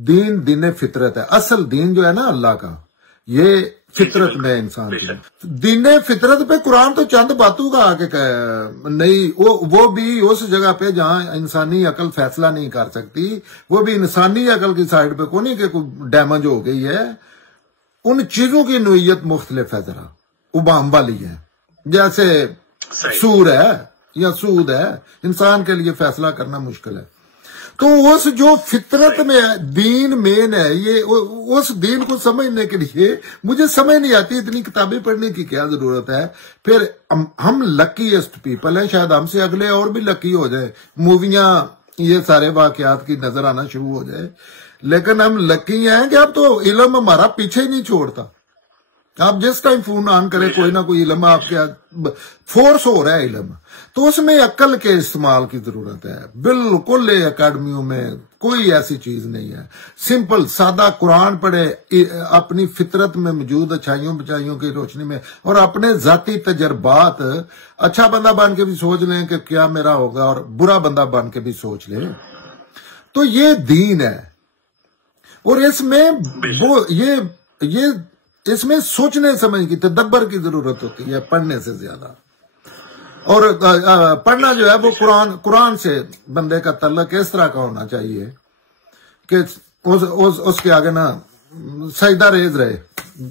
दीन दीन फितरत है। असल दीन जो है ना अल्लाह का, ये फितरत में इंसान की दीन फितरत पे कुरान तो चंद बातों का आके नहीं, वो भी उस जगह पे जहां इंसानी अकल फैसला नहीं कर सकती, वो भी इंसानी अकल की साइड पे कोई नहीं कि कोई डैमेज हो गई है। उन चीजों की नोयत मुख्तलिफ है, जरा उबाम वाली है, जैसे सूर है या सूद है, इंसान के लिए फैसला करना मुश्किल है। तो उस जो फितरत में दीन मेन है, ये उस दीन को समझने के लिए मुझे समझ नहीं आती, इतनी किताबें पढ़ने की क्या जरूरत है। फिर हम लकीएस्ट पीपल हैं, शायद हमसे अगले और भी लकी हो जाए, मूवियां ये सारे वाकयात की नजर आना शुरू हो जाए, लेकिन हम लकी हैं कि अब तो इल्म हमारा पीछे ही नहीं छोड़ता। आप जिस टाइम फोन ऑन करें कोई ना कोई इल्म आपके फोर्स हो रहा है इल्म, तो उसमें अक्ल के इस्तेमाल की जरूरत है। बिल्कुल अकेडमियों में कोई ऐसी चीज नहीं है, सिंपल सादा कुरान पढ़े, अपनी फितरत में मौजूद अच्छाइयों बचाइयों की रोशनी में, और अपने जाती तजर्बात, अच्छा बंदा बन के भी सोच लें कि क्या मेरा होगा, और बुरा बंदा बन के भी सोच लें, तो ये दीन है। और इसमें वो ये इसमें सोचने समझ की तदब्बर की जरूरत होती है पढ़ने से ज्यादा। और पढ़ना जो है वो कुरान से बंदे का तल्लक इस तरह का होना चाहिए कि उसके आगे ना सजदा रेज रहे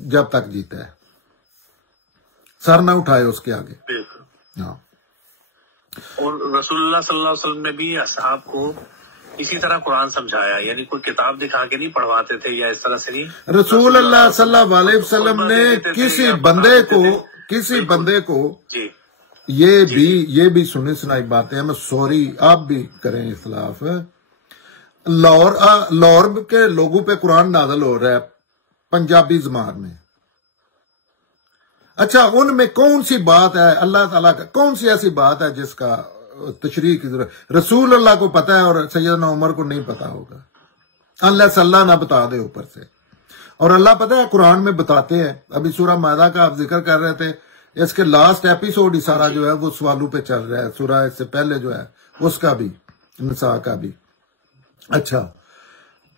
जब तक जीता है, सर ना उठाए उसके आगे। हाँ। और रसूलुल्लाह सल्लल्लाहु अलैहि वसल्लम ने भी असहाब को इसी तरह कुरान समझाया, यानी कोई किताब दिखा के नहीं पढ़वाते थे या इस तरह से नहीं। रसूलुल्लाह सल्लल्लाहु अलैहि वसल्लम ने किसी बंदे को ये भी सुनी सुनाई बातें हैं, मैं सॉरी आप भी करें इख्तिलाफ, लाहौर के लोगों पे कुरान नाज़िल हो रहा है पंजाबी ज़बान में। अच्छा, उनमें कौन सी बात है अल्लाह ताला का, कौन सी ऐसी बात है जिसका तशरीह की जरूरत रसूल अल्लाह को पता है और सैयदना उमर को नहीं पता होगा, अल्लाह अल्लाह ना बता दे ऊपर से। और अल्लाह पता है कुरान में बताते हैं, अभी सूरह मायदा का आप जिक्र कर रहे थे, इसके लास्ट एपिसोड ही सारा जो है वो सवालों पे चल रहा है, सूरह इससे पहले जो है उसका भी, निसा का भी। अच्छा,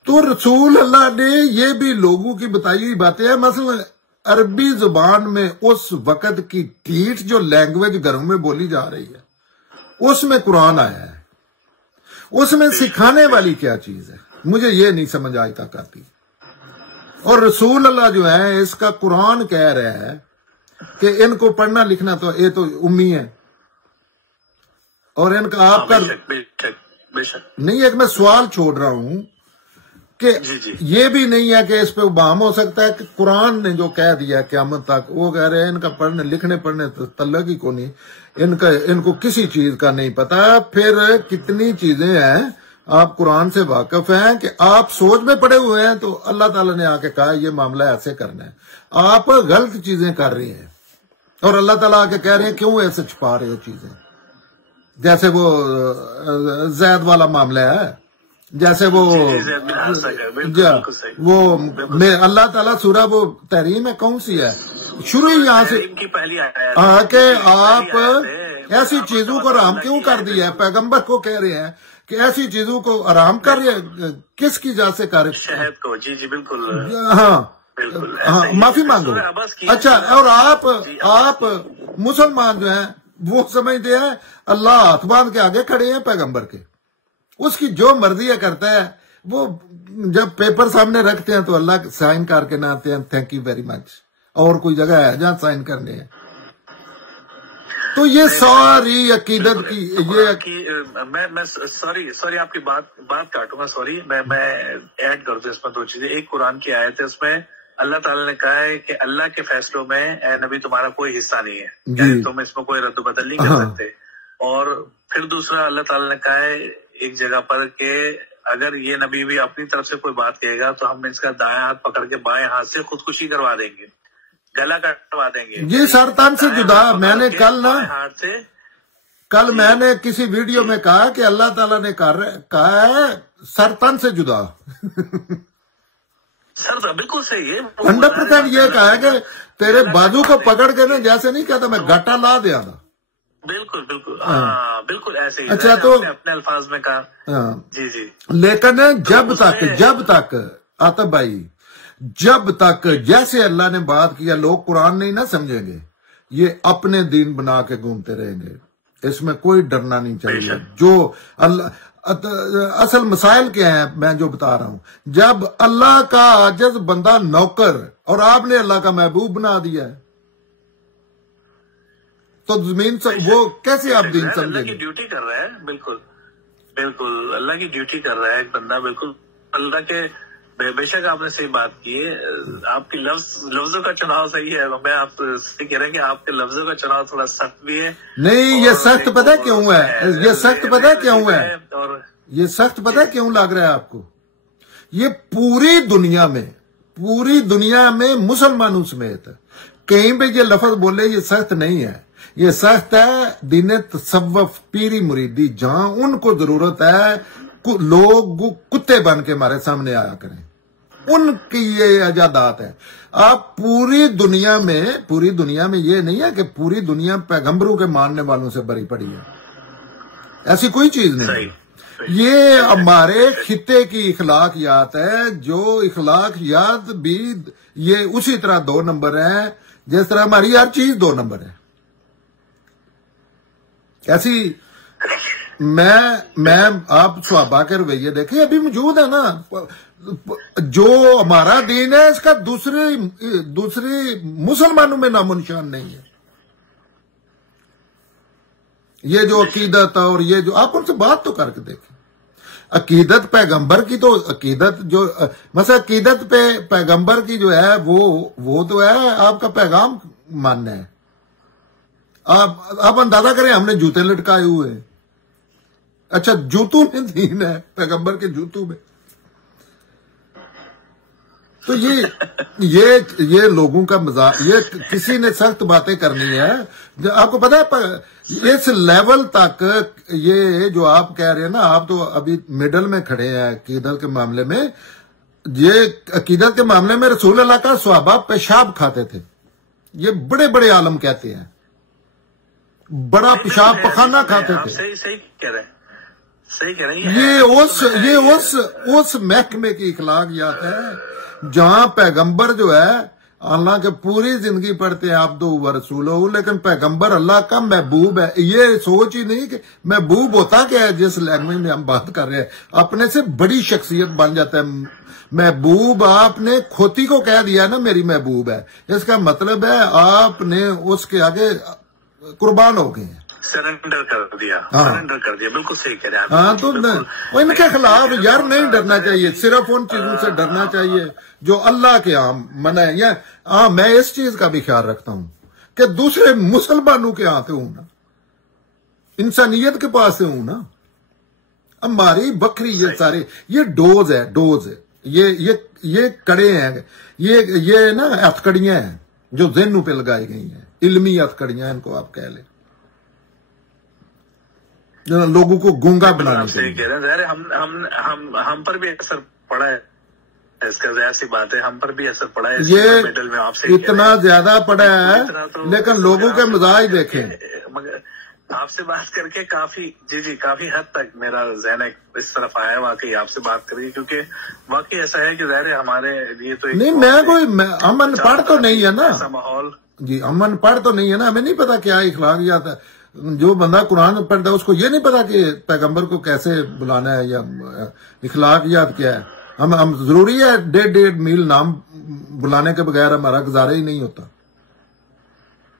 तो रसूल अल्लाह ने ये भी लोगों की बताई हुई बातें हैं, मसलन अरबी जुबान में उस वक़्त की टीठ जो लैंग्वेज घरों में बोली जा रही है उसमें कुरान आया है, उसमें सिखाने वाली क्या चीज है, मुझे ये नहीं समझ आज तक आती। और रसूल अल्लाह जो है इसका कुरान कह रहा है कि इनको पढ़ना लिखना तो ये तो उम्मी है, और इनका आपका नहीं, एक मैं सवाल छोड़ रहा हूं कि ये भी नहीं है कि इस पे उबाम हो सकता है कि कुरान ने जो कह दिया क़यामत तक, वो कह रहे हैं इनका पढ़ने लिखने पढ़ने तो तल्लक ही को नहीं, इनको किसी चीज का नहीं पता। फिर कितनी चीजें हैं आप कुरान से वाकिफ हैं कि आप सोच में पड़े हुए हैं, तो अल्लाह ताला ने आके कहा ये मामला ऐसे करना है, आप गलत चीजें कर रही हैं, और अल्लाह ताला आके कह रहे हैं क्यों ऐसे छुपा रहे हो चीजें। जैसे वो जैद वाला मामला है, जैसे वो अल्लाह ताला सूरह वो तहरीम है कौन सी है, शुरू ही यहाँ से आके आप ऐसी चीजों को आराम क्यों कर दिया है, पैगंबर को कह रहे हैं कि ऐसी चीजों को आराम कर रहे हैं, किसकी जा से कर शहद को। जी बिल्कुल। हाँ, माफी मांगो। अच्छा, और आप मुसलमान जो हैं वो समझते हैं अल्लाह हाथ बांध के आगे खड़े हैं पैगंबर के, उसकी जो मर्जी है करता है। वो जब पेपर सामने रखते हैं तो अल्लाह साइन करके ना आते हैं थैंक यू वेरी मच, और कोई जगह है जहां साइन करने हैं। तो ये सारी अकीदत की ये मैं सॉरी आपकी बात काटूंगा, सॉरी मैं ऐड कर दूं इसमें दो चीजें। एक कुरान की आयत है, उसमें अल्लाह ताला ने कहा है कि अल्लाह के फैसलों में ए नबी तुम्हारा कोई हिस्सा नहीं है, यानी तुम इसमें कोई रद्द बदल नहीं कर सकते। और फिर दूसरा अल्लाह ताला ने कहा है एक जगह पर कि अगर ये नबी भी अपनी तरफ से कोई बात कहेगा तो हम इसका दायां हाथ पकड़ के बाएं हाथ से खुदकुशी करवा देंगे, गला कटवा देंगे। ये सरतान से जुदा, मैंने कल मैंने किसी वीडियो में कहा कि अल्लाह ताला ने कहा है सरतान से जुदा। सर बिल्कुल सही है, 100% ये कहा है कि तेरे बाजू को पकड़ के ना, जैसे नहीं कहता मैं गट्टा ला दिया था, بالکل بالکل ہاں بالکل ایسے ہی. اچھا تو اپنے الفاظ میں کہا. جی جی. لیکن جب تک عاطف بھائی جب تک جیسے اللہ نے بات کیا لوگ قرآن نہیں نہ سمجھیں گے یہ اپنے دین بنا کے گھومتے رہیں گے. اس میں کوئی ڈرنا نہیں چاہیے. جو اللہ اصل مسائل کیا ہیں میں جو بتا رہا ہوں. جب اللہ کا عاجز بندہ نوکر اور آپ نے اللہ کا محبوب بنا دیا ہے تو زمین سے وہ کیسے آپ دین سمجھیں گے؟ اللہ کی ڈیوٹی کر رہا ہے. بالکل بالکل اللہ کی ڈیوٹی کر رہا ہے ایک بندہ. بالکل اللہ کے بے شک آپ نے صحیح بات کی ہے. آپ کی لفظوں کا چناؤ صحیح ہے. میں آپ سے کہہ رہے ہیں کہ آپ کے لفظوں کا چناؤ تھوڑا سخت بھی ہے. نہیں یہ سخت پتہ کیوں ہے؟ یہ سخت پتہ کیوں ہے؟ یہ سخت پتہ کیوں لگ رہا ہے آپ کو؟ یہ پوری دنیا میں مسلمانوں سمیت کہیں پہ یہ لفظ بولے یہ سخت نہیں ہے. یہ سخت ہے دین تصوف پیری مریدی جہاں ان کو ضرورت ہے لوگ کتے بن کے ہمارے سامنے آیا کریں. ان کی یہ ایجادات ہے. آپ پوری دنیا میں یہ نہیں ہے کہ پوری دنیا پیغمبروں کے ماننے والوں سے بری پڑی ہے. ایسی کوئی چیز نہیں. یہ ہمارے خطے کی اخلاقیات ہے. جو اخلاقیات بھی یہ اسی طرح 2 نمبر ہیں جس طرح ہماری ہر چیز 2 نمبر ہے. ایسی میں آپ صحابہ کے رویے دیکھیں ابھی موجود ہے نا. جو ہمارا دین ہے اس کا دوسری مسلمانوں میں نام و نشان نہیں ہے. یہ جو عقیدت اور یہ جو آپ ان سے بات تو کر کے دیکھیں. عقیدت پیغمبر کی تو عقیدت جو مثلا عقیدت پہ پیغمبر کی جو ہے وہ تو ہے آپ کا پیغام ماننا ہے. آپ اندازہ کریں ہم نے جوتے لٹکائے ہوئے ہیں. اچھا جوتوں میں دین ہے پیغمبر کے جوتوں میں. تو یہ لوگوں کا مزاج. یہ کسی نے سخت باتیں کرنی ہے. آپ کو پتا ہے اس لیول تک یہ جو آپ کہہ رہے ہیں نا آپ تو ابھی مڈل میں کھڑے ہیں عقیدت کے معاملے میں. یہ عقیدت کے معاملے میں رسول اللہ کا صحابہ پیشاب کھاتے تھے. یہ بڑے بڑے عالم کہتے ہیں بڑا پیشاب پخانہ کھاتے تھے. صحیح کہہ رہے ہیں. یہ اس محکمے کی اخلاقیات ہے جہاں پیغمبر جو ہے اللہ کے پوری زندگی پڑھتے ہیں عبدہ و رسولہ لیکن پیغمبر اللہ کا محبوب ہے. یہ سوچ ہی نہیں کہ محبوب ہوتا کیا ہے. جس لینگویج میں ہم بات کر رہے ہیں اپنے سے بڑی شخصیت بن جاتا ہے محبوب. آپ نے کھوتی کو کہہ دیا نا میری محبوب ہے. اس کا مطلب ہے آپ نے اس کے آگے قربان ہو گئے ہیں. سرنڈر کر دیا. بالکل صحیح کہہ رہے ہیں. ہاں تو ان کے خلاف یار نہیں ڈرنا چاہیے. صرف ان چیزوں سے ڈرنا چاہیے جو اللہ کے عام منع ہے. ہاں میں اس چیز کا بھی خیال رکھتا ہوں کہ دوسرے مسلمانوں کے ہاتھ ہوں نا انسانیت کے پاس سے ہوں نا. ہماری بکری یہ سارے یہ ڈوز ہے. یہ کڑے ہیں. یہ نا ہتھکڑیاں ہیں جو ذہنوں پہ لگائی گئی ہیں. علمی ہتھکڑیاں ان کو آپ کہہ لیں لوگوں کو گونگا بنانے کے لیے. ہم پر بھی اثر پڑا ہے اس کا. ظاہر سی بات ہے ہم پر بھی اثر پڑا ہے. یہ اتنا زیادہ پڑا ہے لیکن لوگوں کے مزاج دیکھیں. آپ سے بات کر کے کافی حد تک میرا ذہن اس طرف آیا ہے واقعی آپ سے بات کر کے. کیونکہ واقعی ایسا ہے کہ ظاہر ہے ہمارے لیے تو نہیں میں کوئی امن پڑھ تو نہیں ہے نا. ایسا ماحول جی امن پڑھ تو نہیں ہے نا. ہمیں نہیں پتا کیا اخلاقیات ہے. جو بندہ قرآن پڑھتا ہے اس کو یہ نہیں پتا کہ پیغمبر کو کیسے بلانا ہے یا اخلاقیات کیا ہے. ہم ضروری ہے 1.5 میل نام بلانے کے بغیر ہمارا گزارا ہی نہیں ہوتا.